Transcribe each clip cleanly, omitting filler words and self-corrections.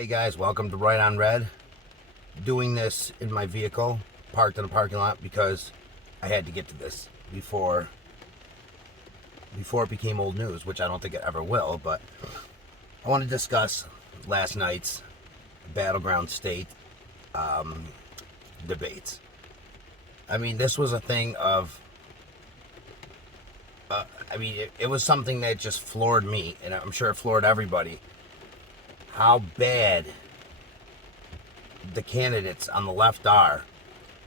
Hey guys, welcome to Right on Red. Doing this in my vehicle, parked in a parking lot because I had to get to this before it became old news, which I don't think it ever will, but I want to discuss last night's battleground state debates. I mean, this was a thing of, it was something that just floored me, and I'm sure it floored everybody. How bad the candidates on the left are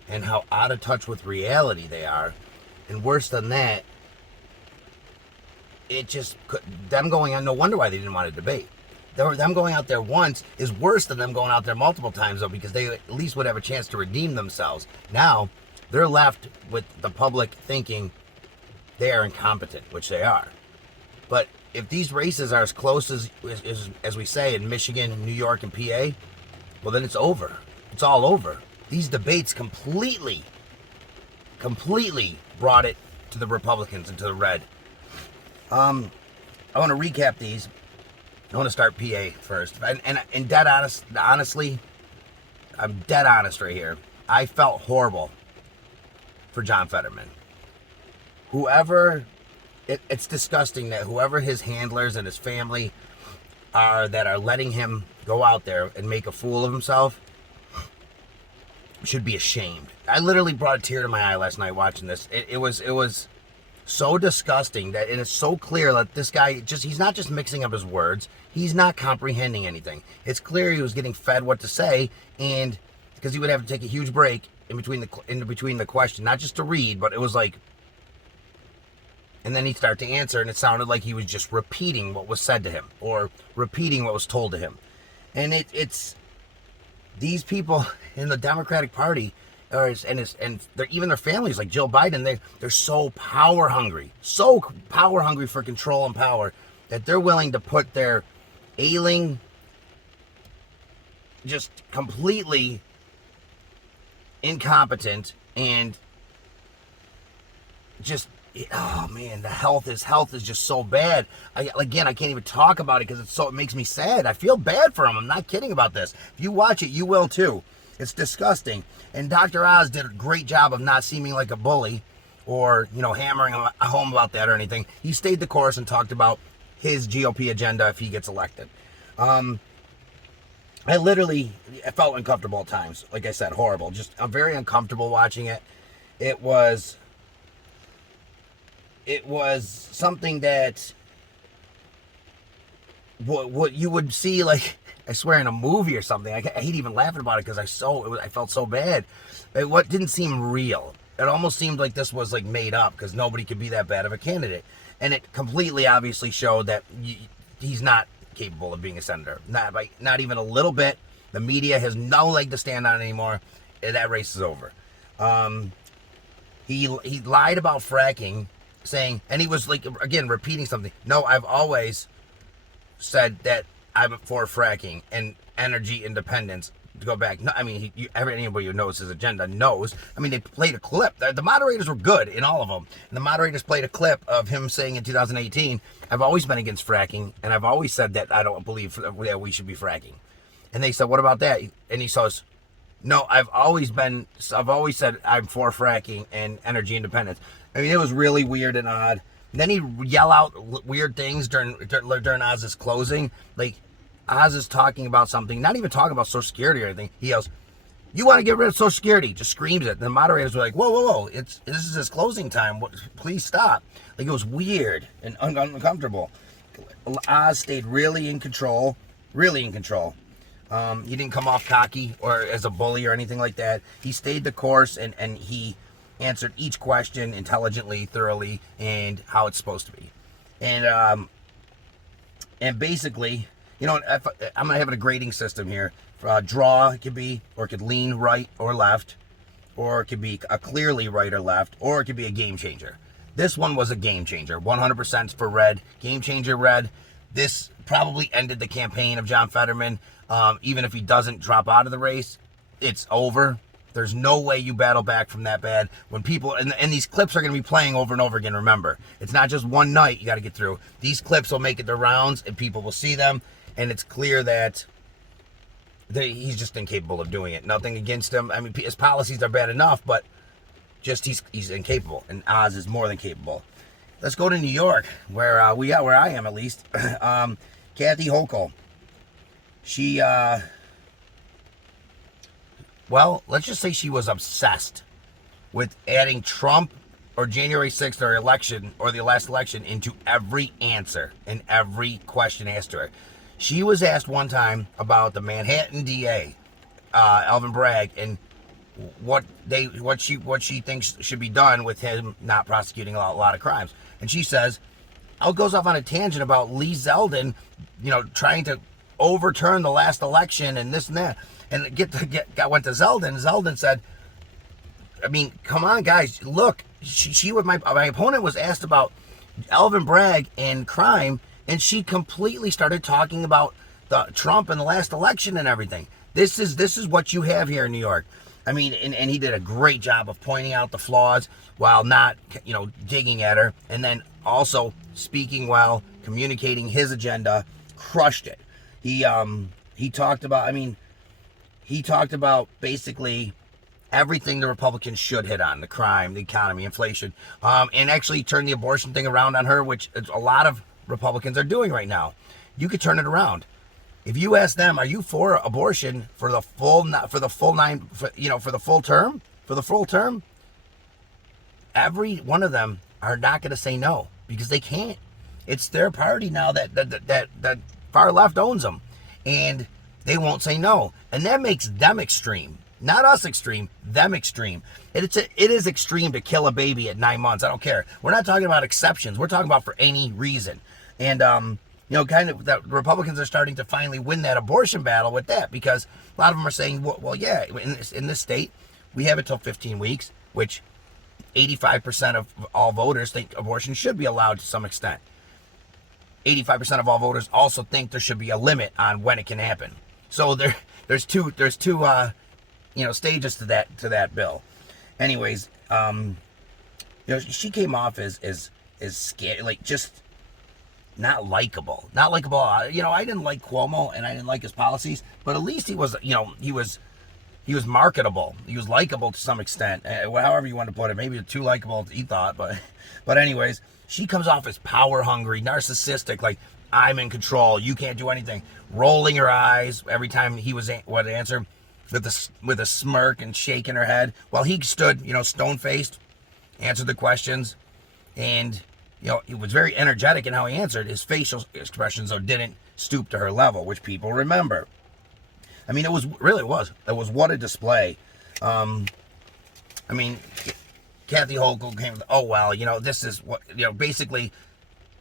and how out of touch with reality they are. And worse than that, them going on, no wonder why they didn't want to debate. Them going out there once is worse than them going out there multiple times, though, because they at least would have a chance to redeem themselves. Now they're left with the public thinking they are incompetent, which they are. But if these races are as close as we say in Michigan, New York, and PA, well, then it's over. It's all over. These debates completely brought it to the Republicans and to the red. I want to recap these. I want to start PA first. And dead honestly, I'm dead honest right here. I felt horrible for John Fetterman. It's disgusting that whoever his handlers and his family are that are letting him go out there and make a fool of himself should be ashamed. I literally brought a tear to my eye last night watching this. It was so disgusting that it is so clear that this guy he's not just mixing up his words. He's not comprehending anything. It's clear he was getting fed what to say, and because he would have to take a huge break in between the question, not just to read, but it was like, and then he'd start to answer, and it sounded like he was just repeating what was said to him or repeating what was told to him. And it's these people in the Democratic Party, and even their families, like Jill Biden, they're so power hungry for control and power that they're willing to put their ailing, just completely incompetent and just, oh man, the health is just so bad. I can't even talk about it because it makes me sad. I feel bad for him. I'm not kidding about this. If you watch it, you will too. It's disgusting. And Dr. Oz did a great job of not seeming like a bully or, hammering home about that or anything. He stayed the course and talked about his GOP agenda if he gets elected. I felt uncomfortable at times. Like I said, horrible. I'm very uncomfortable watching it. It was something that what you would see, like, I swear, in a movie or something. I hate even laughing about it because I felt so bad. What didn't seem real. It almost seemed like this was like made up because nobody could be that bad of a candidate. And it completely obviously showed that he's not capable of being a senator. Not even a little bit. The media has no leg to stand on anymore. That race is over. He lied about fracking, saying, and he was like, again, repeating something. No, I've always said that I'm for fracking and energy independence. To go back, no, I mean, anybody who knows his agenda knows. I mean, they played a clip. The moderators were good in all of them. And the moderators played a clip of him saying in 2018, I've always been against fracking, and I've always said that I don't believe that we should be fracking. And they said, what about that? And he says, no, I've always said I'm for fracking and energy independence. I mean, it was really weird and odd. And then he'd yell out weird things during Oz's closing. Like, Oz is talking about something, not even talking about Social Security or anything. He yells, you want to get rid of Social Security? Just screams it. And the moderators were like, whoa. This is his closing time. Please stop. Like, it was weird and uncomfortable. Oz stayed really in control. He didn't come off cocky or as a bully or anything like that. He stayed the course and he answered each question intelligently, thoroughly, and how it's supposed to be. And basically, I'm going to have a grading system here. Draw, it could be, or it could lean right or left, or it could be a clearly right or left, or it could be a game changer. This one was a game changer. 100% for red. Game changer red. This probably ended the campaign of John Fetterman. Even if he doesn't drop out of the race, it's over. There's no way you battle back from that bad. When people, and these clips are going to be playing over and over again, remember. It's not just one night you got to get through. These clips will make it the rounds, and people will see them, and it's clear that he's just incapable of doing it. Nothing against him. I mean, his policies are bad enough, but just he's incapable, and Oz is more than capable. Let's go to New York, where where I am at least. Kathy Hochul. She well, let's just say she was obsessed with adding Trump or January 6th or election or the last election into every answer and every question asked to her. She was asked one time about the Manhattan DA, Alvin Bragg, and what she thinks should be done with him not prosecuting a lot of crimes. And she says, goes off on a tangent about Lee Zeldin, trying to overturn the last election and this and that. And went to Zeldin. Zeldin said, I mean, come on, guys, look. My opponent was asked about Alvin Bragg and crime, and she completely started talking about the Trump and the last election and everything. This is what you have here in New York. I mean, and he did a great job of pointing out the flaws while not, digging at her, and then also speaking well, communicating his agenda. Crushed it. He talked about basically everything the Republicans should hit on: the crime, the economy, inflation, and actually turn the abortion thing around on her, which a lot of Republicans are doing right now. You could turn it around. If you ask them, are you for abortion for the full term? Every one of them are not going to say no, because they can't. It's their party now that far left owns them, and they won't say no, and that makes them extreme. Not us extreme, them extreme. It is extreme to kill a baby at 9 months. I don't care. We're not talking about exceptions. We're talking about for any reason. And, kind of the Republicans are starting to finally win that abortion battle with that, because a lot of them are saying, well yeah, in this state, we have it till 15 weeks, which 85% of all voters think abortion should be allowed to some extent. 85% of all voters also think there should be a limit on when it can happen. So there's two stages to that bill. Anyways, she came off as scared, like just not likable. I didn't like Cuomo and I didn't like his policies, but at least he was marketable. He was likable to some extent, however you want to put it. Maybe too likable, he thought, but anyways, she comes off as power hungry, narcissistic, like I'm in control, you can't do anything, rolling her eyes every time he would answer with a smirk and shaking her head while he stood, stone faced, answered the questions, and he was very energetic in how he answered. His facial expressions, though, didn't stoop to her level, which people remember. I mean, it was what a display. Kathy Hochul came with, this is what, basically,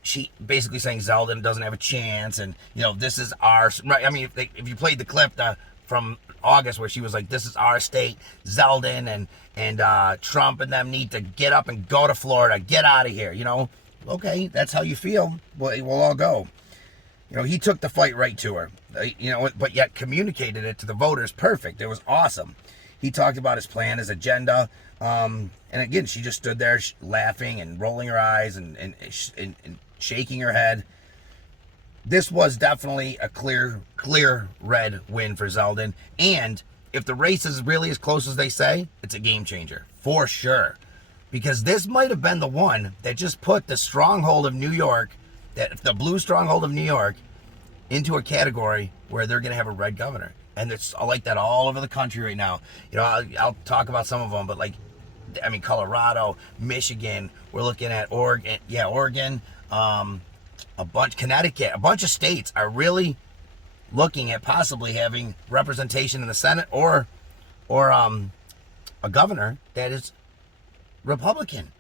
she basically saying Zeldin doesn't have a chance, and, this is our, right? I mean, if you played the clip from August where she was like, this is our state, Zeldin and Trump and them need to get up and go to Florida, get out of here, okay, that's how you feel, we'll all go. He took the fight right to her, but yet communicated it to the voters perfect. It was awesome. He talked about his plan, his agenda, and again, she just stood there laughing and rolling her eyes and shaking her head. This was definitely a clear red win for Zeldin, and if the race is really as close as they say, it's a game changer, for sure. Because this might have been the one that just put the stronghold of New York, the blue stronghold of New York, into a category where they're going to have a red governor. And it's like that all over the country right now. I'll talk about some of them, but Colorado, Michigan, we're looking at Oregon, Connecticut, a bunch of states are really looking at possibly having representation in the Senate or a governor that is Republican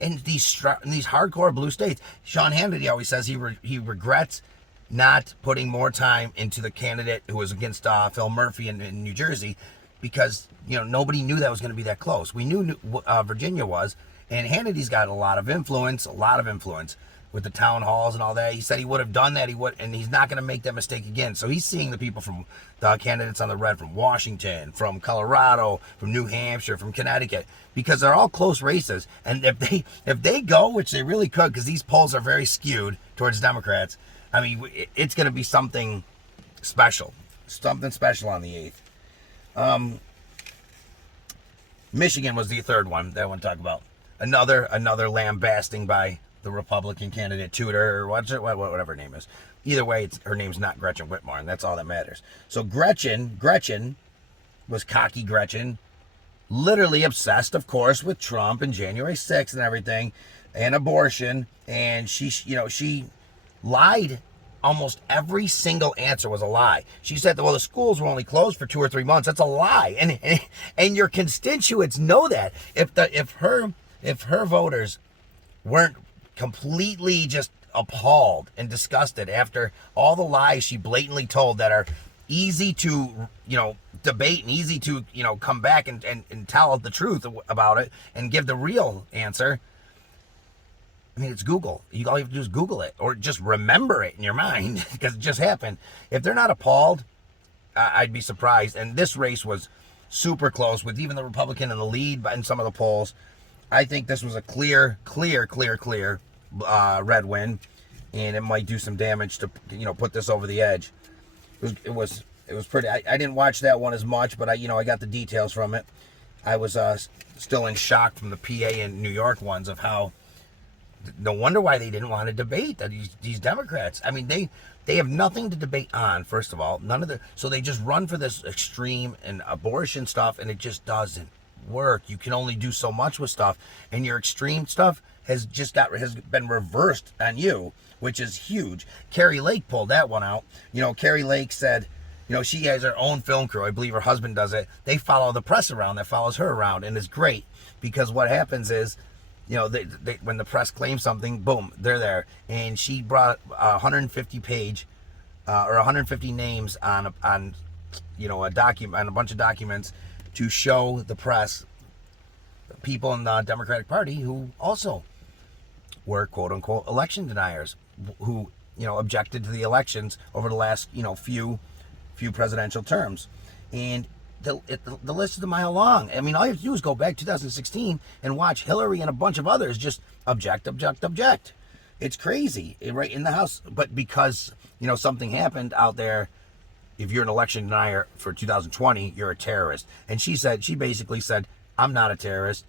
in these hardcore blue states. Sean Hannity always says he regrets not putting more time into the candidate who was against Phil Murphy in New Jersey, because nobody knew that was going to be that close. We knew Virginia was, and Hannity's got a lot of influence with the town halls and all that. He said he would have done that, and he's not going to make that mistake again. So he's seeing the people from the candidates on the red from Washington, from Colorado, from New Hampshire, from Connecticut, because they're all close races. And if they go, which they really could, because these polls are very skewed towards Democrats, I mean, it's going to be something special. Something special on the 8th. Michigan was the third one that I want to talk about. Another lambasting by the Republican candidate Tudor, or whatever her name is. Either way, her name's not Gretchen Whitmer, and that's all that matters. So Gretchen was cocky Gretchen, literally obsessed, of course, with Trump and January 6th and everything, and abortion, and she lied. Almost every single answer was a lie. She said that, well, the schools were only closed for 2 or 3 months. That's a lie, and your constituents know that. If her voters weren't completely just appalled and disgusted after all the lies she blatantly told that are easy to debate and easy to come back and tell the truth about it and give the real answer. I mean, it's Google. All you have to do is Google it, or just remember it in your mind because it just happened. If they're not appalled, I'd be surprised. And this race was super close with even the Republican in the lead in some of the polls. I think this was a clear red win, and it might do some damage to put this over the edge. It was pretty. I didn't watch that one as much, but I got the details from it. I was still in shock from the PA and New York ones of how. No wonder why they didn't want to debate these Democrats. I mean, they have nothing to debate on. First of all, so they just run for this extreme and abortion stuff, and it just doesn't work. You can only do so much with stuff, and your extreme stuff has been reversed on you, which is huge. Carrie Lake pulled that one out. Carrie Lake said, she has her own film crew. I believe her husband does it. They follow the press around that follows her around, and it's great because what happens is, they when the press claims something, boom, they're there. And she brought 150 page or 150 names on a document, on a bunch of documents to show the press people in the Democratic Party who also were quote unquote election deniers, who objected to the elections over the last few presidential terms. And the list is a mile long. I mean, all you have to do is go back 2016 and watch Hillary and a bunch of others just object. It's crazy, right in the House. But because, something happened out there, if you're an election denier for 2020, you're a terrorist. And she basically said, I'm not a terrorist.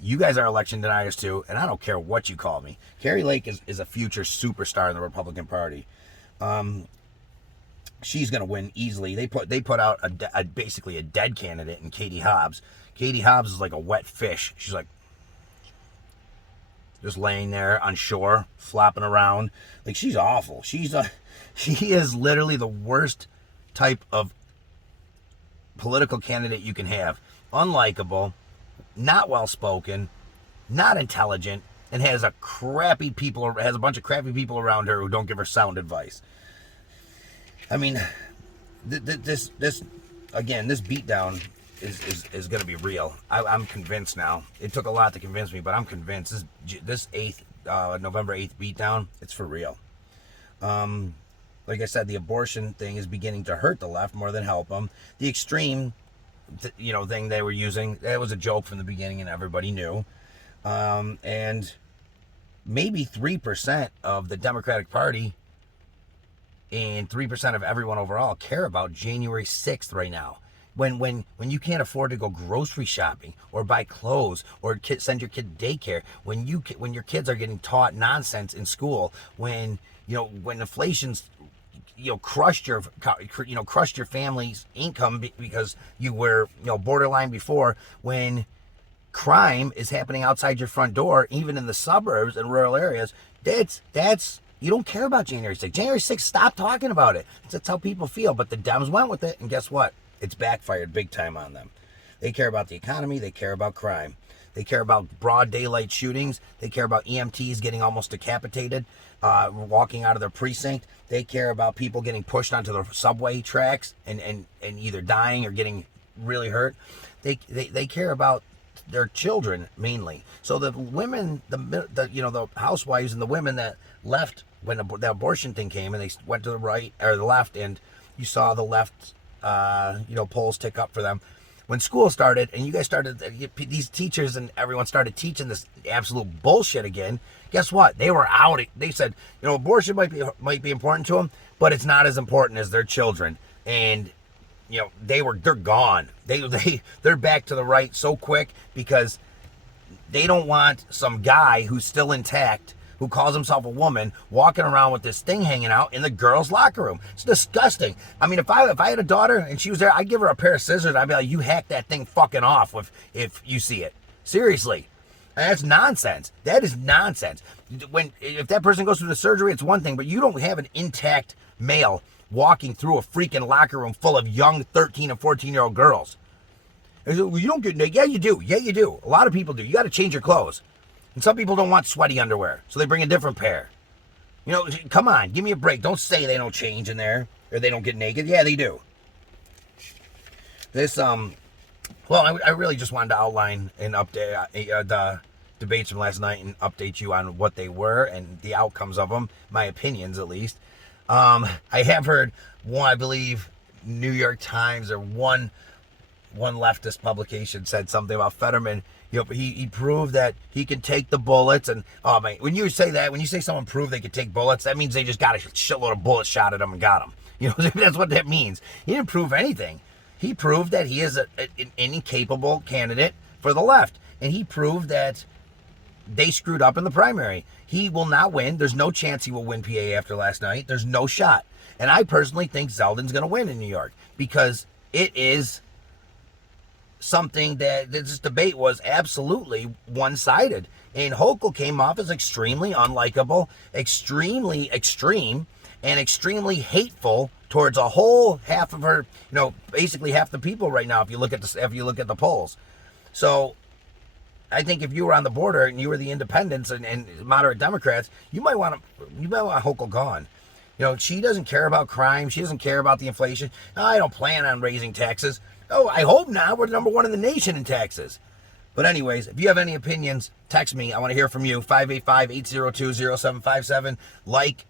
You guys are election deniers too, and I don't care what you call me. Carrie Lake is a future superstar in the Republican Party. She's going to win easily. They put out basically a dead candidate in Katie Hobbs. Katie Hobbs is like a wet fish. She's like just laying there on shore, flopping around. Like, she's awful. She is literally the worst type of political candidate you can have. Unlikable, not well spoken, not intelligent, and has a bunch of crappy people around her who don't give her sound advice. I mean, this beatdown is going to be real. I'm convinced now. It took a lot to convince me, but I'm convinced this November 8th beatdown, it's for real. Like I said, the abortion thing is beginning to hurt the left more than help them. The extreme, thing they were using, that was a joke from the beginning, and everybody knew. And maybe 3% of the Democratic Party and 3% of everyone overall care about January 6th right now. When you can't afford to go grocery shopping or buy clothes or send your kid to daycare, when your kids are getting taught nonsense in school, when inflation's crushed your family's income because you were borderline before, when crime is happening outside your front door, even in the suburbs and rural areas, that's you don't care about January 6th. January 6th, stop talking about it. That's how people feel. But the Dems went with it, and guess what? It's backfired big time on them. They care about the economy. They care about crime. They care about broad daylight shootings. They care about EMTs getting almost decapitated, walking out of their precinct. They care about people getting pushed onto the subway tracks and either dying or getting really hurt. They care about their children mainly. So the women, the housewives and the women that left when the abortion thing came, and they went to the right or the left, and you saw the left, polls tick up for them. When school started and you guys started, these teachers and everyone started teaching this absolute bullshit again, guess what? They were out. They said, abortion might be important to them, but it's not as important as their children. and they're gone. They're back to the right so quick because they don't want some guy who's still intact, who calls himself a woman, walking around with this thing hanging out in the girls' locker room. It's disgusting. I mean, if I had a daughter and she was there, I'd give her a pair of scissors. I'd be like, you hack that thing fucking off if you see it. Seriously. And that's nonsense. That is nonsense. If that person goes through the surgery, it's one thing, but you don't have an intact male walking through a freaking locker room full of young 13 and 14-year-old girls. You don't get naked. Yeah, you do. Yeah, you do. A lot of people do. You got to change your clothes. And some people don't want sweaty underwear, so they bring a different pair. Come on, give me a break. Don't say they don't change in there or they don't get naked. Yeah, they do. I really just wanted to outline and update the debates from last night and update you on what they were and the outcomes of them, my opinions at least. I have heard one, I believe, New York Times or one leftist publication said something about Fetterman. He proved that he can take the bullets. And oh man, when you say someone proved they could take bullets, that means they just got a shitload of bullets shot at them and got them. That's what that means. He didn't prove anything. He proved that he is an incapable candidate for the left, and he proved that they screwed up in the primary. He will not win. There's no chance he will win PA after last night. There's no shot. And I personally think Zeldin's going to win in New York because it is something that this debate was absolutely one-sided. And Hochul came off as extremely unlikable, extremely extreme, and extremely hateful towards a whole half of her, basically half the people right now. If you look at the polls, so I think if you were on the border and you were the independents and moderate Democrats, you might want Hochul gone. She doesn't care about crime. She doesn't care about the inflation. I don't plan on raising taxes. Oh, I hope not. We're number one in the nation in taxes. But anyways, if you have any opinions, text me. I want to hear from you. 585-802-0757.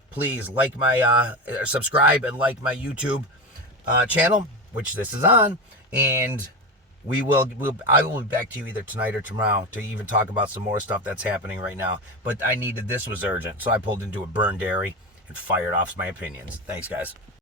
Please like my, subscribe and like my YouTube channel, which this is on. And I will be back to you either tonight or tomorrow to even talk about some more stuff that's happening right now. But this was urgent. So I pulled into a burned dairy and fired off my opinions. Thanks, guys.